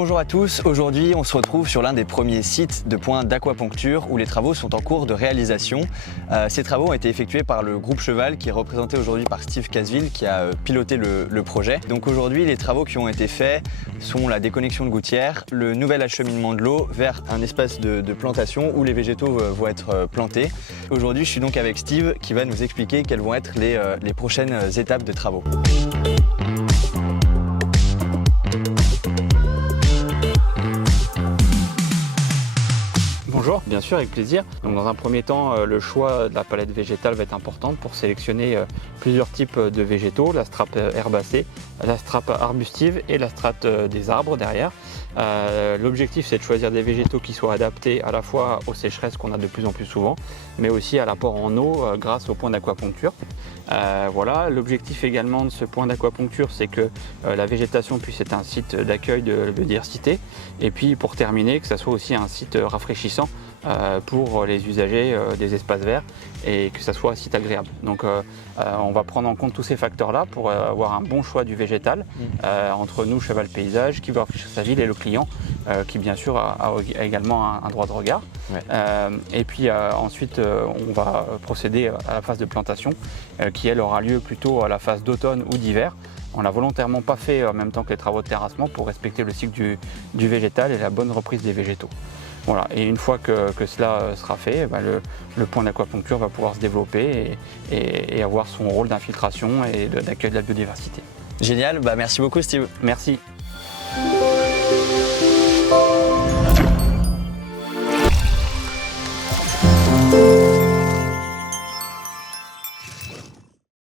Bonjour à tous, aujourd'hui on se retrouve sur l'un des premiers sites de points d'aquaponcture où les travaux sont en cours de réalisation. Ces travaux ont été effectués par le groupe Cheval qui est représenté aujourd'hui par Steve Casville qui a piloté le projet. Donc aujourd'hui les travaux qui ont été faits sont la déconnexion de gouttières, le nouvel acheminement de l'eau vers un espace de plantation où les végétaux vont être plantés. Aujourd'hui je suis donc avec Steve qui va nous expliquer quelles vont être les prochaines étapes de travaux. Bonjour, bien sûr, avec plaisir. Donc, dans un premier temps, le choix de la palette végétale va être important pour sélectionner plusieurs types de végétaux, la strate herbacée, la strate arbustive et la strate des arbres derrière. L'objectif, c'est de choisir des végétaux qui soient adaptés à la fois aux sécheresses qu'on a de plus en plus souvent, mais aussi à l'apport en eau grâce au point d'aquaponcture. Voilà, l'objectif également de ce point d'aquaponcture, c'est que la végétation puisse être un site d'accueil de biodiversité, et puis pour terminer, que ça soit aussi un site rafraîchissant pour les usagers des espaces verts et que ça soit un site agréable. Donc on va prendre en compte tous ces facteurs-là pour avoir un bon choix du végétal entre nous, Cheval Paysage, qui veut rafraîchir sa ville, et le client qui bien sûr a également un droit de regard. Ouais. Et puis ensuite on va procéder à la phase de plantation qui elle aura lieu plutôt à la phase d'automne ou d'hiver. On l'a volontairement pas fait en même temps que les travaux de terrassement pour respecter le cycle du végétal et la bonne reprise des végétaux. Voilà. Et une fois que cela sera fait, le point d'aquaponcture va pouvoir se développer et avoir son rôle d'infiltration et d'accueil de la biodiversité. Génial, merci beaucoup Steve. Merci.